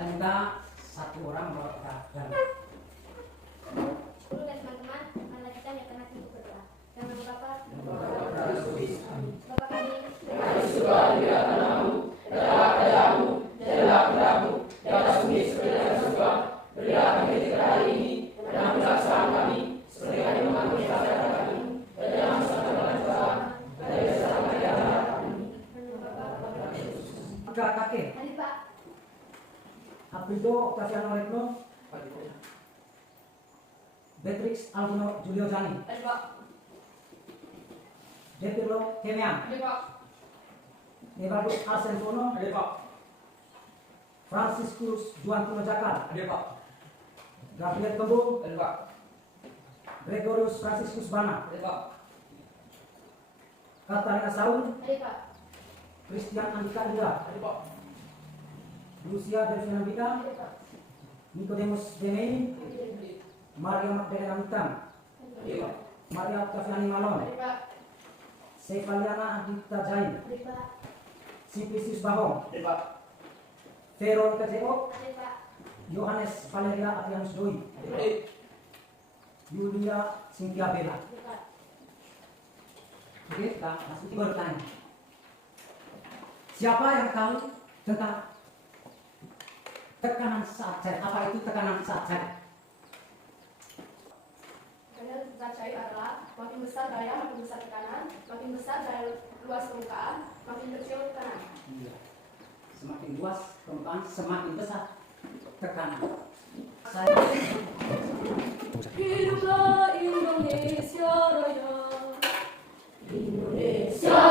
Saya minta satu orang bawa garam. Dulu guys teman-teman, mari kita nyatakan hati untuk berdoa. Yang Bapa, Bapa kami, kakek. Hari Pak, Aprido Octaviano Retno, Beatrix Alvino Julio Jani, Hari Pak, Depirlo Kemian, Hari Pak, Nevadus Arsentono, Ada Pak. Franciscus Juan Tuno Jakar, Ada Pak. Gabriel Kembung, Ada Pak. Gregorius Franciscus Bana, Ada Pak. Katarina Saul, Hari Pak, Christian Andika Ida, Ada Pak. Lucia Delvina Bika, Hari Pak, Nicodemus Demei, Maria Magdalena Hitam, Ada Pak. Maria Octaviani Malon, Hari Pak, Sevaliana Adita Jain, Hari Pak, Simplicius Bahong, Ada Pak. Veron Keceo, Hari Pak, Yohanes Valeria Adrianus Doi, Ada. Yulia Cynthia Bella. Hari Pak. Oke, kita langsung bertanya. Siapa yang tahu tentang tekanan saat cair? Apa itu tekanan saat cair? Tekanan saat cair adalah makin besar daya, makin besar tekanan, makin besar daya luas permukaan, makin kecil tekanan. Iya. Semakin luas permukaan, semakin besar tekanan. Saya Hiduplah Indonesia Raya. Indonesia,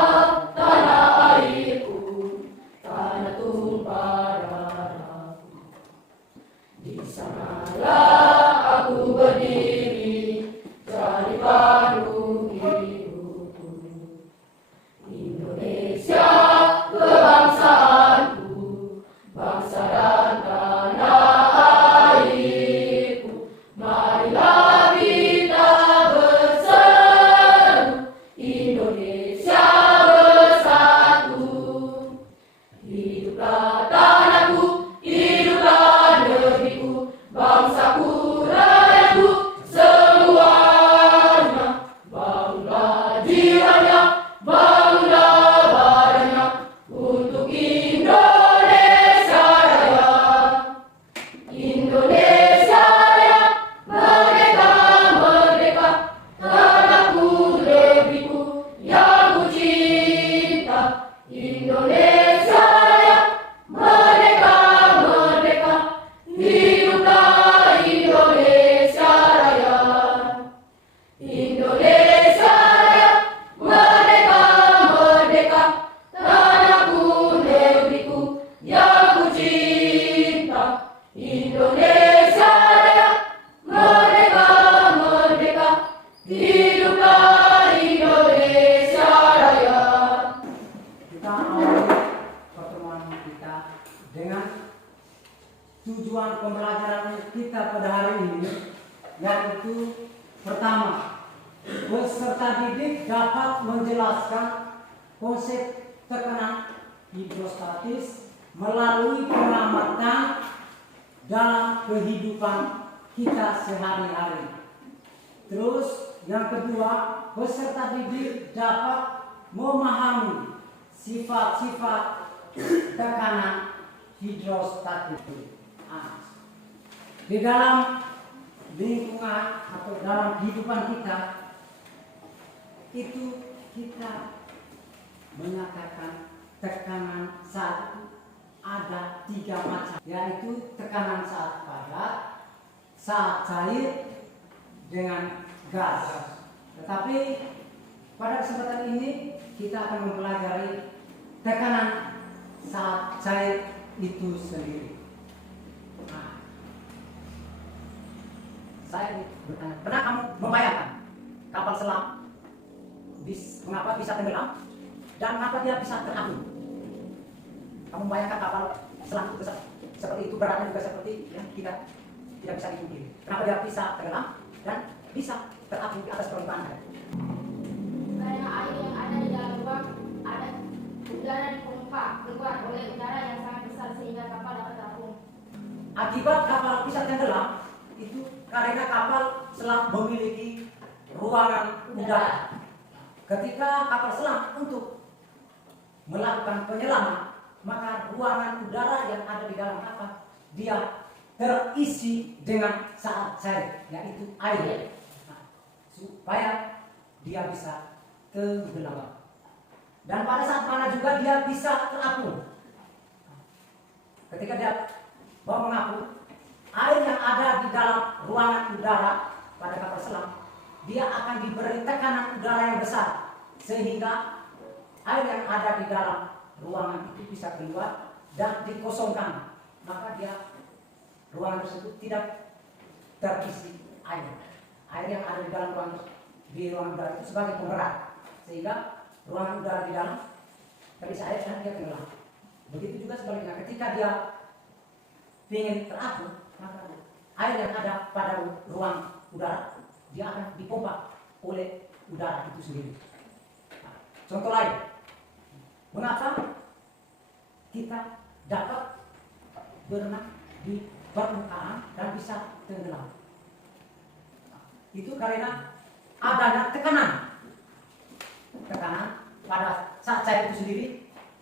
tanah airku, tanah tumpah darahku. Di sanalah aku berdiri, jadi pandu hidupku. Indonesia, kebangsaanku, bangsa dan tanah airku. Marilah kita berseru, Indonesia bersatu. Hiduplah tanahku, hiduplah negeriku, bangsaku, rakyatku semuanya. Bangunlah jiwanya, bangunlah badannya untuk Indonesia Raya. Indonesia Raya, merdeka, merdeka, tanahku, negeriku yang ku cinta. Indonesia Raya, merdeka, merdeka, hiduplah Indonesia Raya. Indonesia Raya, merdeka, merdeka, tanahku, negeriku yang ku cinta. Indonesia Raya, merdeka, merdeka, hiduplah Indonesia Raya. kita awali pertemuan kita dengan tujuan pembelajaran kita pada hari ini, yaitu pertama, peserta didik dapat menjelaskan konsep tekanan hidrostatis melalui pengamatan dalam kehidupan kita sehari-hari. Terus yang kedua, peserta didik dapat memahami sifat-sifat tekanan hidrostatis. Di dalam lingkungan atau dalam kehidupan kita, itu kita menyatakan tekanan saat ada 3 macam, yaitu tekanan saat padat, saat cair, dengan gas. Tetapi pada kesempatan ini kita akan mempelajari tekanan saat cair itu sendiri. Nah, saya bertanya, pernah kamu membayangkan kapal selam mengapa bisa tenggelam dan mengapa dia bisa terapung? Kamu membayangkan kapal selam itu seperti itu, beratnya juga seperti yang kita tidak bisa dipungkiri. Kenapa dia bisa tenggelam dan bisa terapung di atas permukaan air? Karena air yang ada di dalam lubang ada udara dipompa keluar oleh udara yang sangat besar sehingga kapal dapat terapung. Akibat kapal bisa tenggelam itu karena kapal selam memiliki ruangan udara. Ketika kapal selam untuk melakukan penyelaman, maka ruangan udara yang ada di dalam kapal dia terisi dengan saat cair, yaitu air, supaya dia bisa tenggelam. Dan pada saat mana juga dia bisa terapung. Ketika dia mau mengapung, air yang ada di dalam ruangan udara pada kapal selam, dia akan diberi tekanan udara yang besar, sehingga air yang ada di dalam ruangan itu bisa keluar dan dikosongkan. Maka dia ruangan tersebut tidak terisi air. Air yang ada di dalam ruangan udara itu sebagai pemberat, sehingga ruangan udara di dalam terisi air dan dia tenggelam. Begitu juga sebaliknya, ketika dia ingin terapung, maka air yang ada pada ruang udara dia akan dipompa oleh udara itu sendiri. Nah, contoh lain, mengapa kita dapat berenang di permukaan dan bisa tenggelam? Itu karena adanya tekanan pada saat cair itu sendiri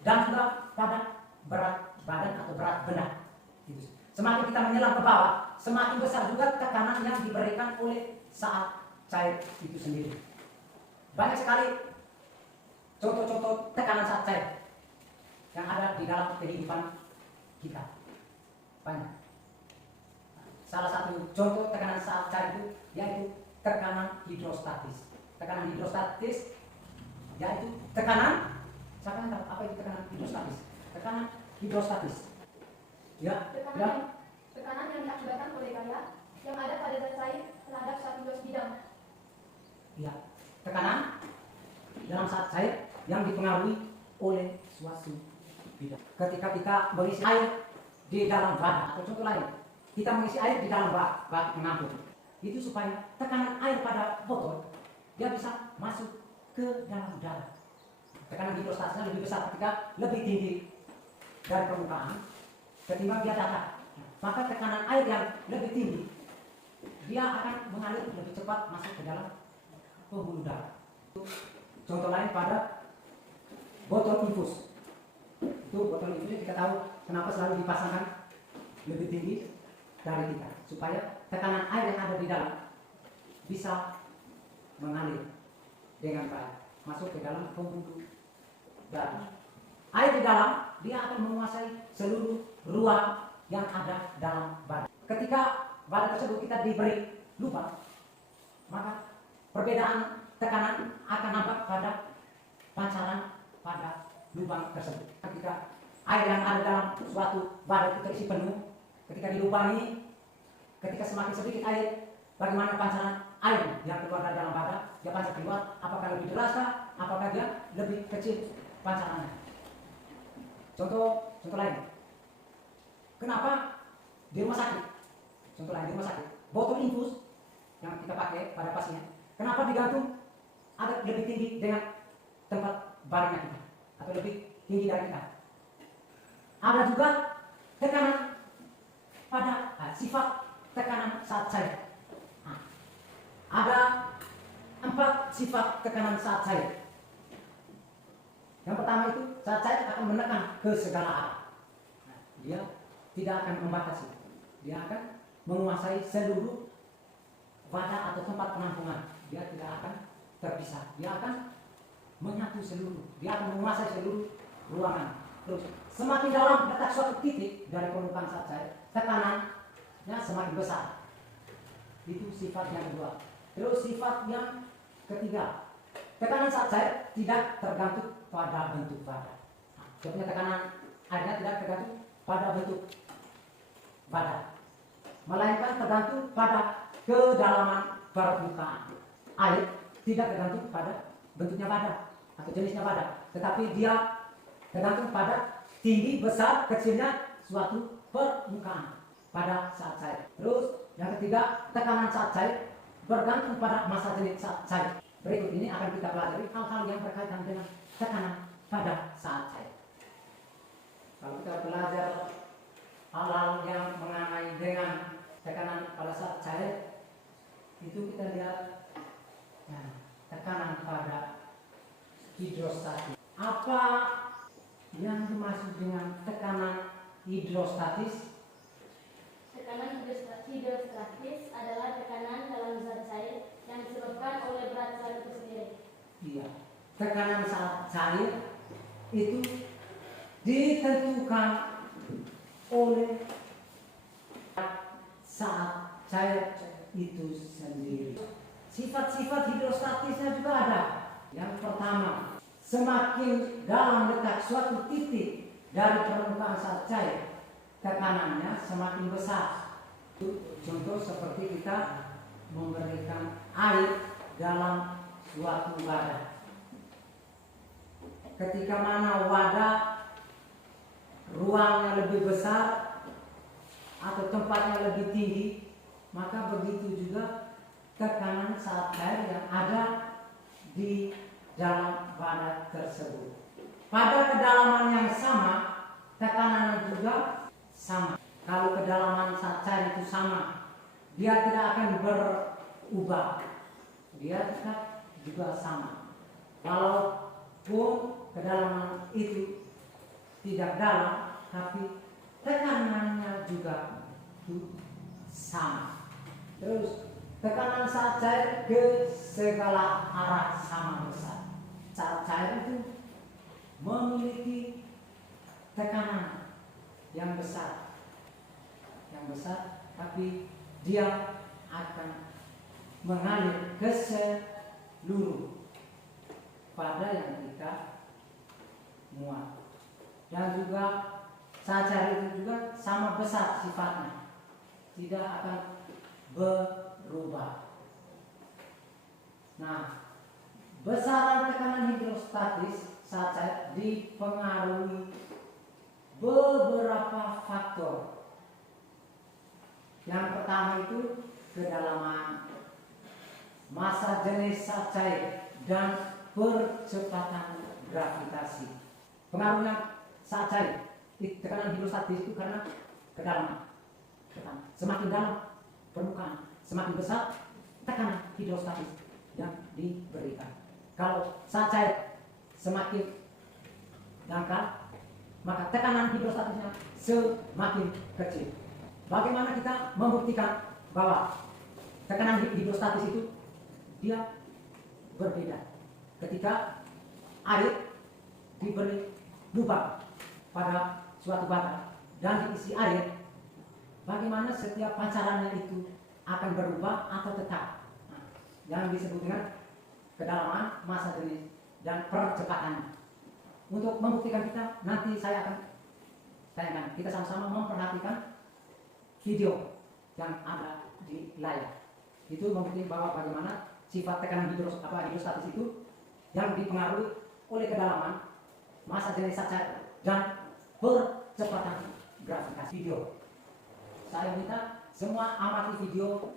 dan juga pada berat badan atau berat benda. Semakin kita menyelam ke bawah, semakin besar juga tekanan yang diberikan oleh saat cair itu sendiri. Banyak sekali contoh-contoh tekanan saat cair yang ada di dalam kehidupan kita. Banyak. Salah satu contoh tekanan saat cair itu yaitu tekanan hidrostatis. Tekanan hidrostatis yaitu tekanan, siapa yang tahu apa itu tekanan hidrostatis? Tekanan hidrostatis. Ya, Tekanan yang diakibatkan oleh gaya yang ada pada zat cair terhadap satu gas bidang. Ya, tekanan dalam saat cair yang dipengaruhi oleh suatu bidang. Ketika kita mengisi air di dalam wadah, atau contoh lain, kita mengisi air di dalam bak penampung, itu supaya tekanan air pada botol dia bisa masuk ke dalam udara. Tekanan hidrostatisnya lebih besar ketika lebih tinggi dari permukaan ketimbang dia datar. Maka tekanan air yang lebih tinggi dia akan mengalir lebih cepat masuk ke dalam pembuluh darah. Contoh lain pada botol infus. Itu botol infus kita tahu kenapa selalu dipasangkan lebih tinggi dari kita, supaya tekanan air yang ada di dalam bisa mengalir dengan baik masuk ke dalam pembuluh darah. Air di dalam dia akan menguasai seluruh ruang yang ada dalam badan. Ketika badan tersebut kita diberi lubang, maka perbedaan tekanan akan nampak pada pancaran pada lubang tersebut. Ketika air yang ada dalam suatu badan itu terisi penuh, ketika dilubangi, ketika semakin sedikit air, bagaimana pancaran air yang keluar dari dalam badan? Dia pancar keluar, apakah lebih deras, apakah dia lebih kecil pancarannya? Contoh lain. Kenapa di rumah sakit? Contoh lain di rumah sakit, botol infus yang kita pakai pada pasien, kenapa digantung agak lebih tinggi dengan tempat badannya kita, atau lebih tinggi dari kita? Ada juga tekanan pada sifat tekanan saat cair. Ada 4 sifat tekanan saat cair. Yang pertama itu saat cair akan menekan ke segala arah. Dia tidak akan membatasi. Dia akan menguasai seluruh wadah atau tempat penampungan. Dia tidak akan terpisah. Dia akan menyatu seluruh. Dia akan menguasai seluruh ruangan. Terus semakin dalam letak suatu titik dari permukaan saat cair, tekanannya semakin besar. Itu sifat yang kedua. Terus sifat yang ketiga, tekanan saat cair tidak tergantung pada bentuk badan. Dia punya tekanan airnya tidak tergantung pada bentuk badan, melainkan tergantung pada kedalaman permukaan. Air tidak tergantung pada bentuknya badan atau jenisnya badan, tetapi dia tergantung pada tinggi, besar, kecilnya suatu permukaan pada saat cair. Terus yang ketiga, tekanan saat cair bergantung pada masa jenis saat cair. Berikut ini akan kita pelajari hal-hal yang berkaitan dengan tekanan pada saat cair. Kalau kita belajar hal-hal yang mengenai itu kita lihat tekanan pada hidrostatis. Apa yang dimaksud dengan tekanan hidrostatis? Tekanan hidrostatis adalah tekanan dalam zat cair yang disebabkan oleh berat zat itu sendiri. Iya, tekanan saat cair itu ditentukan oleh saat cair itu sendiri. Sifat-sifat hidrostatisnya juga ada. Yang pertama, semakin dalam letak suatu titik dari permukaan saat cair, tekanannya semakin besar. Contoh seperti kita memberikan air dalam suatu wadah. Ketika mana wadah ruangnya lebih besar atau tempatnya lebih tinggi, maka begitu juga tekanan saat air yang ada di dalam wadah tersebut. Pada kedalaman yang sama, tekanan juga sama. Kalau kedalaman saat cair itu sama, dia tidak akan berubah. Dia tetap juga sama. Walaupun kedalaman itu tidak dalam, tapi tekanannya juga sama. Terus tekanan saat cair ke segala arah sama besar. Saat cair itu memiliki tekanan yang besar, tapi dia akan mengalir ke seluruh pada yang kita muat. Dan juga saat cair itu juga sama besar sifatnya, tidak akan berubah. Nah, besaran tekanan hidrostatis saat cair dipengaruhi beberapa faktor. Yang pertama itu kedalaman, massa jenis saat cair, dan percepatan gravitasi. Pengaruhnya saat cair, tekanan hidrostatis itu karena kedalaman. Semakin dalam permukaan, semakin besar tekanan hidrostatis yang diberikan. Kalau saat cair semakin dangkal, maka tekanan hidrostatisnya semakin kecil. Bagaimana kita membuktikan bahwa tekanan hidrostatis itu dia berbeda ketika air diberi lubang pada suatu bata dan diisi air? Bagaimana setiap pancarannya itu akan berubah atau tetap? Nah, yang disebut dengan kedalaman, massa jenis, dan percepatannya. Untuk membuktikan kita, nanti saya akan tayangkan. Kita sama-sama memperhatikan video yang ada di layar. Itu membuktikan bahwa bagaimana sifat tekanan hidrostatis itu yang dipengaruhi oleh kedalaman, massa jenis saat cair, dan percepatan gravitasi. Video. Saya minta semua amati video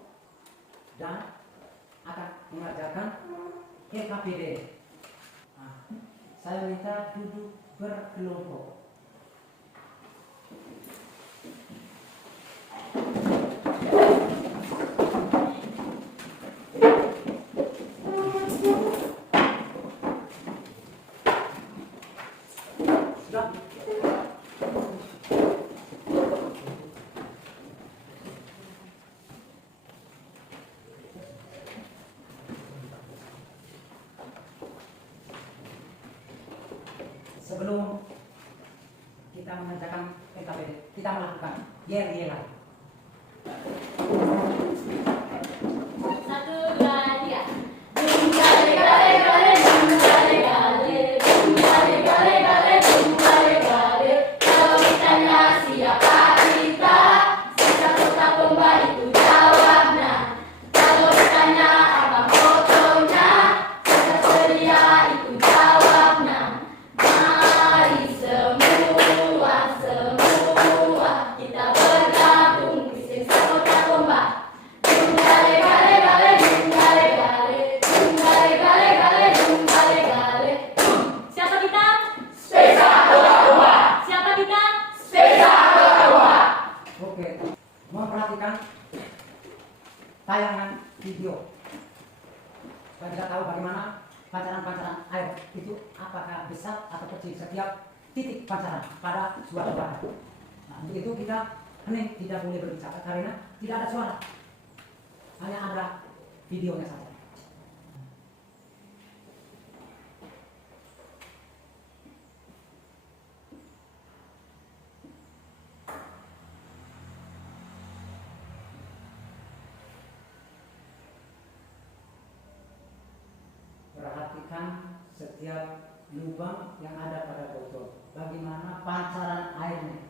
dan akan mengajarkan EKPD. Nah, saya minta duduk berkelompok. Sudah. Sebelum kita mengerjakan EKPD, kita melakukan yer-yeran. 1, 2, 3. Gale gale gale, gale gale, gale gale gale, gale gale. Kalau ditanya siapa kita, sisa kota Pomba itu jawabnya. Kalau ditanya apa fotonya, sisa ceria itu jawabnya. Mari semua kita bergabung di sisa kota Pomba. Gale gale gale, gale gale, gale gale gale, gale gale. Siapa kita? Sisa kota Pomba. Siapa kita? Sisa kota Pomba. Oke, memperhatikan tayangan video supaya kita tahu bagaimana pancaran-pancaran air itu apakah besar atau kecil setiap titik pancaran pada suatu bahan. Nah, untuk itu kita hening, tidak boleh berbicara karena tidak ada suara, hanya ada videonya saja. Perhatikan setiap lubang yang ada pada botol, bagaimana pancaran airnya.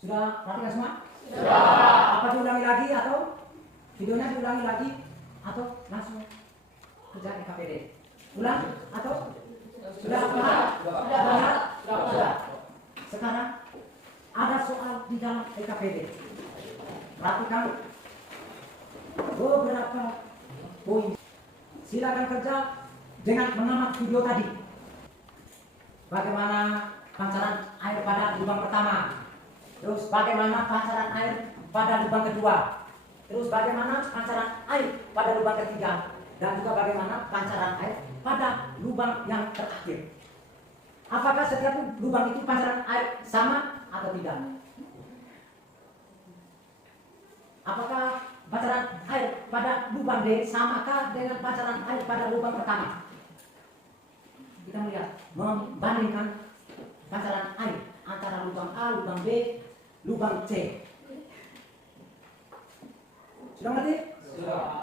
Sudah perhatikan semua? Sudah. Apa diulangi lagi atau videonya diulangi lagi atau langsung kerja EKPD? Ulang atau sudah paham? Sudah. Sekarang ada soal di dalam EKPD. Perhatikan beberapa poin. Silakan kerja dengan mengamat video tadi. Bagaimana pancaran air pada lubang pertama? Terus bagaimana pancaran air pada lubang kedua? Terus bagaimana pancaran air pada lubang ketiga? Dan juga bagaimana pancaran air pada lubang yang terakhir? Apakah setiap lubang itu pancaran air sama atau tidak? Apakah pancaran air pada lubang D samakah dengan pancaran air pada lubang pertama? Kita melihat, membandingkan pancaran air antara lubang A, lubang B, lubang C. Sudah mengerti? Sudah.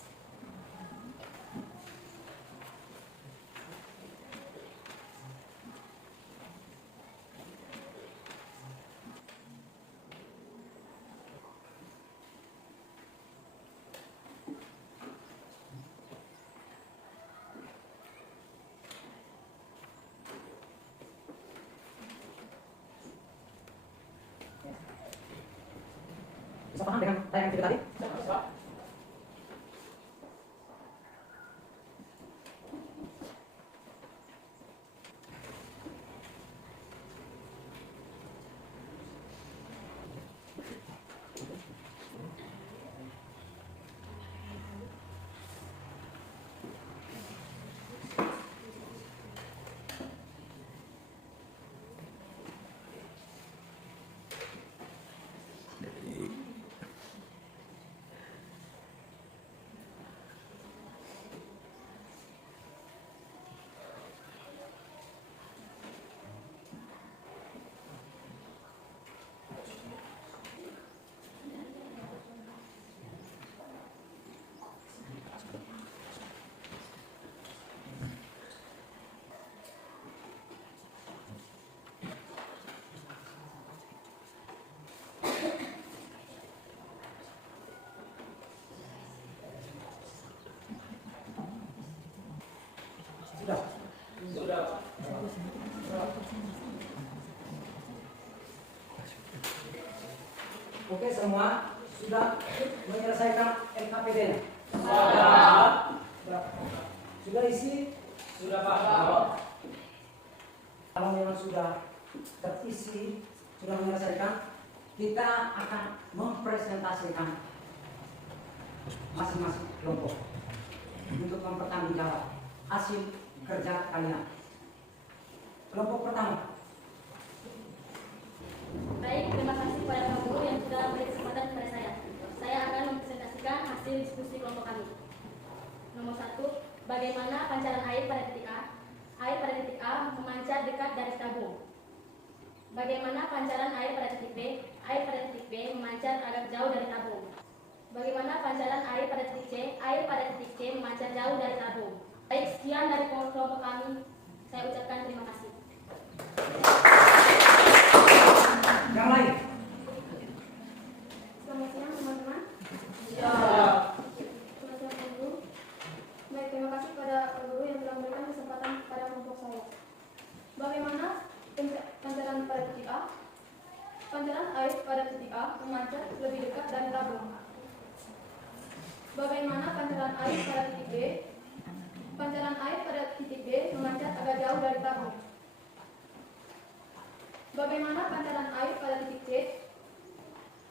Bisa paham dengan tayangan video tadi? Sudah. Oke, semua sudah menyelesaikan LKPD-nya? Sudah isi? Sudah, Pak. Kalau memang sudah terisi, sudah menyelesaikan, kita akan mempresentasikan masing-masing kelompok untuk mempertanggungjawab hasil kerja kalian. Kelompok pertama. Baik, terima kasih kepada Pak Guru yang sudah memberi kesempatan kepada saya. Saya akan mempresentasikan hasil diskusi kelompok kami. Nomor 1, bagaimana pancaran air pada titik A? Air pada titik A memancar dekat dari tabung. Bagaimana pancaran air pada titik B? Air pada titik B memancar agak jauh dari tabung. Bagaimana pancaran air pada titik C? Air pada titik C memancar jauh dari tabung. Baik, sekian dari kelompok kami. Saya ucapkan terima kasih. Yang lain? Selamat siang teman-teman. Ya. Selamat siang Pak Guru. Baik, terima kasih kepada Pak Guru yang telah memberikan kesempatan kepada kelompok saya. Bagaimana pancaran pada titik A? Pancaran air pada titik A memancar lebih dekat dari tabung. Bagaimana pancaran air pada titik B? Pancaran air pada titik B memancar agak jauh dari tabung. Bagaimana pancaran air pada titik C?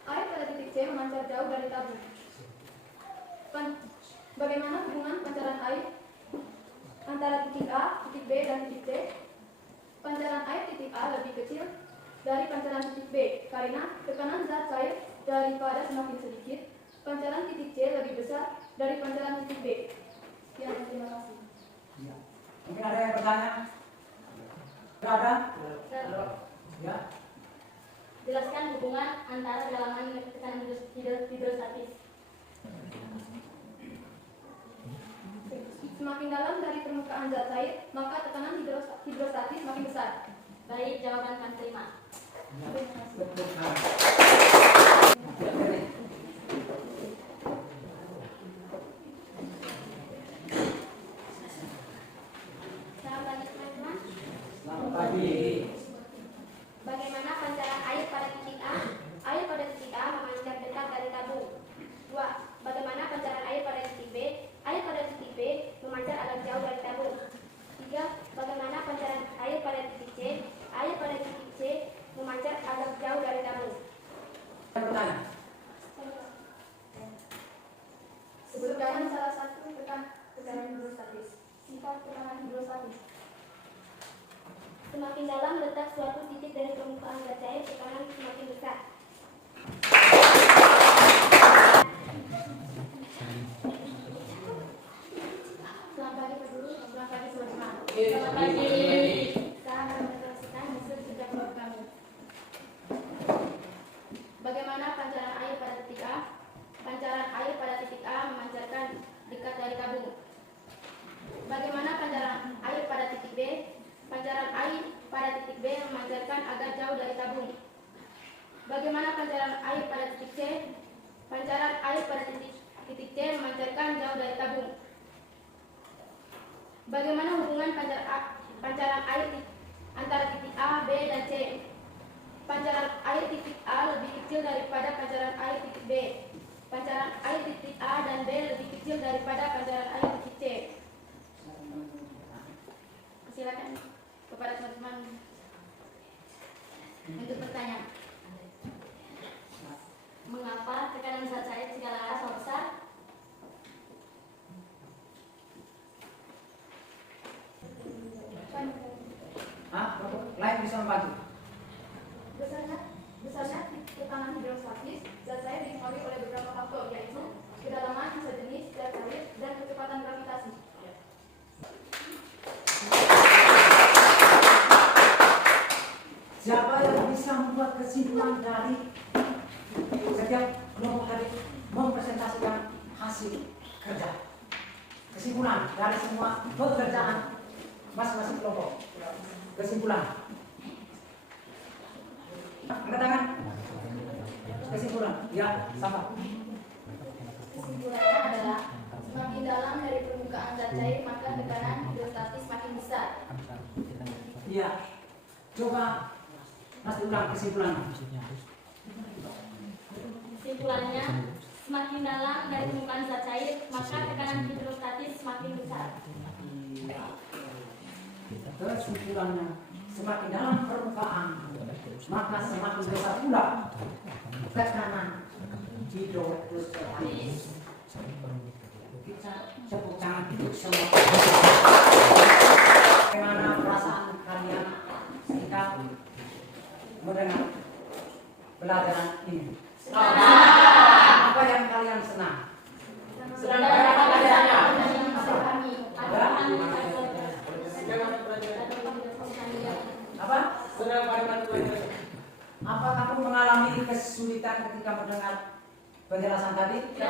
Air pada titik C memancar jauh dari tabung. Bagaimana hubungan pancaran air antara titik A, titik B, dan titik C? Pancaran air titik A lebih kecil dari pancaran titik B karena tekanan zat cair daripada semakin sedikit. Pancaran titik C lebih besar dari pancaran titik B. Ya, terima kasih. Ya. Mungkin ada yang bertanya? Ada? Ya. Jelaskan hubungan antara kedalaman tekanan hidrostatis. Semakin dalam dari permukaan zat cair, maka tekanan hidrostatis makin besar. Baik, jawaban kami terima. Ya. Betul. Selamat pagi teman-teman. Selamat pagi. Bagaimana pancaran air pada titik A? Air pada titik A memancar dekat dari tabung. 2. Bagaimana pancaran air pada titik B? Air pada titik B memancar agak jauh dari tabung. 3. Bagaimana pancaran air pada titik C? Air pada titik C memancar agak jauh dari tabung. Bertanya. Sebutkan salah satu tekanan hidrostatis. Sifat tekanan hidrostatis. Semakin dalam letak suatu titik dari permukaan zat cair, tekanan semakin besar. Selamat pagi Pak Guru, selamat pagi teman-teman. Selamat pagi. Saya akan menjelaskan hasil kerja kelompok kami. Bagaimana pancaran air pada titik A? Pancaran air pada titik A memancarkan dekat dari tabung. Bagaimana pancaran air pada titik B? Pancaran air pada titik B memancarkan agak jauh dari tabung. Bagaimana pancaran air pada titik C? Pancaran air pada titik C memancarkan jauh dari tabung. Bagaimana hubungan pancaran air antara titik A, B, dan C? Pancaran air titik A lebih kecil daripada pancaran air titik B. Pancaran air titik A dan B lebih kecil daripada pancaran air titik C. Silakan kepada teman-teman untuk bertanya. Mengapa tekanan zat cair segala arah sangat besar? Lain bisa membantu. Besarnya tekanan hidrostatis zat cair dipengaruhi oleh beberapa faktor, yaitu kedalaman, sisa jenis, zat cair, dan kecepatan gravitasi. Siapa yang bisa membuat kesimpulan dari setiap kelompok tadi mempresentasikan hasil kerja? Kesimpulan dari semua pekerjaan masing-masing kelompok. Kesimpulan. Angkat tangan. Kesimpulan. Ya, sama. Kesimpulannya adalah semakin dalam dari permukaan zat cair, maka tekanan hidrostatis makin besar. Iya. Coba Mas ulang kesimpulannya. Kesimpulannya, semakin dalam dari permukaan zat cair, maka tekanan hidrostatis semakin besar. Kesimpulannya, semakin dalam permukaan, maka semakin besar pula tekanan hidrostatis. Kita tepuk tangan untuk semua. Bagaimana perasaan kalian ketika mendengar pelajaran ini? Apa yang kalian senang? Senang pada pelajarannya. Apa? Apa kamu mengalami kesulitan ketika mendengar penjelasan tadi? Tidak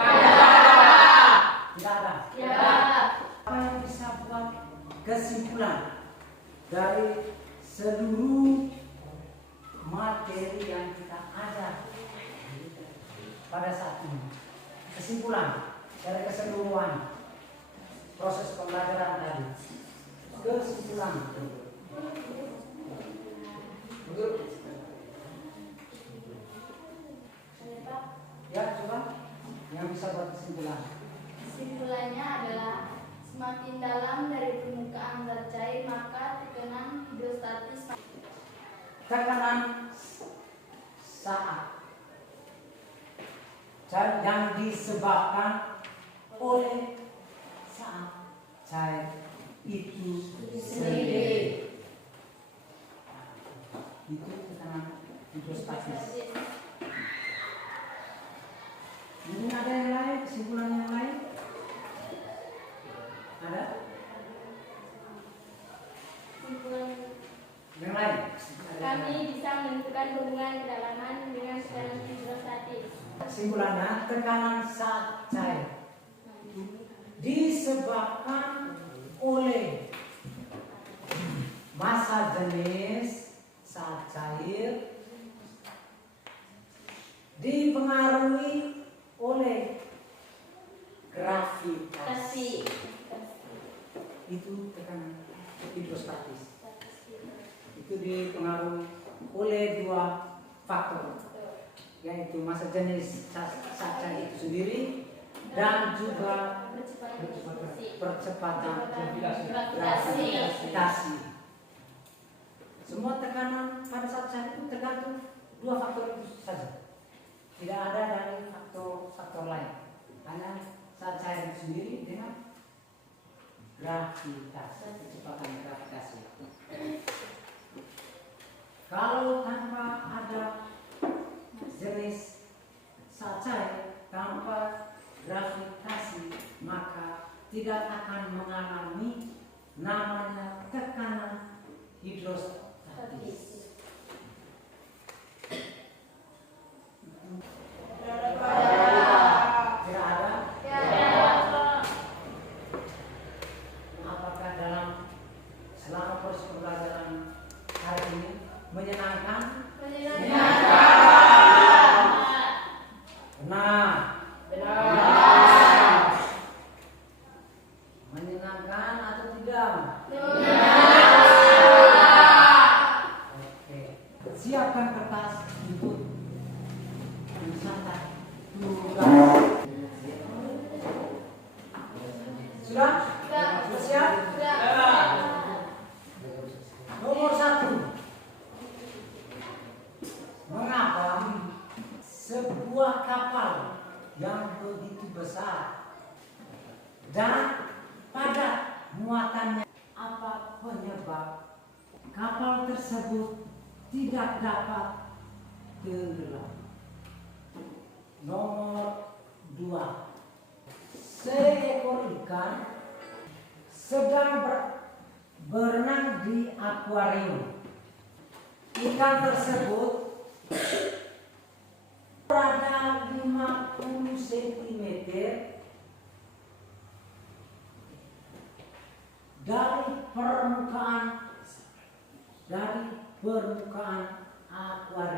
ada. Apa yang bisa buat kesimpulan dari seluruh materi yang kita ajar pada saat ini? Kesimpulan dari keseluruhan proses pembelajaran tadi. Kesimpulan. kesimpulan. Kesimpulannya adalah semakin dalam dari permukaan zat cair maka tekanan hidrostatis. Tekanan saat yang disebabkan oleh saat cair itu sendiri. Itu tekanan hidrostatis. Mungkin ada yang lain, kesimpulan yang lain? Ada? Kesimpulan Yang lain? kami bisa menentukan hubungan kedalaman dengan tekanan hidrostatis. Kesimpulannya, tekanan saat cair disebabkan oleh massa jenis saat cair, dipengaruhi oleh gravitasi. Itu tekanan hidrostatis. Itu dipengaruhi oleh dua faktor, yaitu massa jenis saat cair itu sendiri dan juga percepatan gravitasi. Semua tekanan pada saat cair itu tergantung dua faktor itu saja. Tidak ada dari faktor lain. Hanya saat cair itu sendiri dengan gravitasi, kecepatan gravitasi. Kalau tanpa ada jenis saat cair, tanpa gravitasi, maka tidak akan mengalami namanya tekanan hidrostatis. Tidak ada? Apakah dalam selama proses pembelajaran hari ini menyenangkan? Benar. Menyenangkan atau tidak? Oke. Siapkan kertas untuk mencatat tugas. Sudah? Sudah siap? Nomor 1. Mengapa sebuah kapal yang begitu besar dan padat muatannya, apa penyebab kapal tersebut tidak dapat tenggelam? Nomor 2. Seekor ikan sedang berenang di akuarium. Ikan tersebut berada 50 cm dari permukaan akuarium.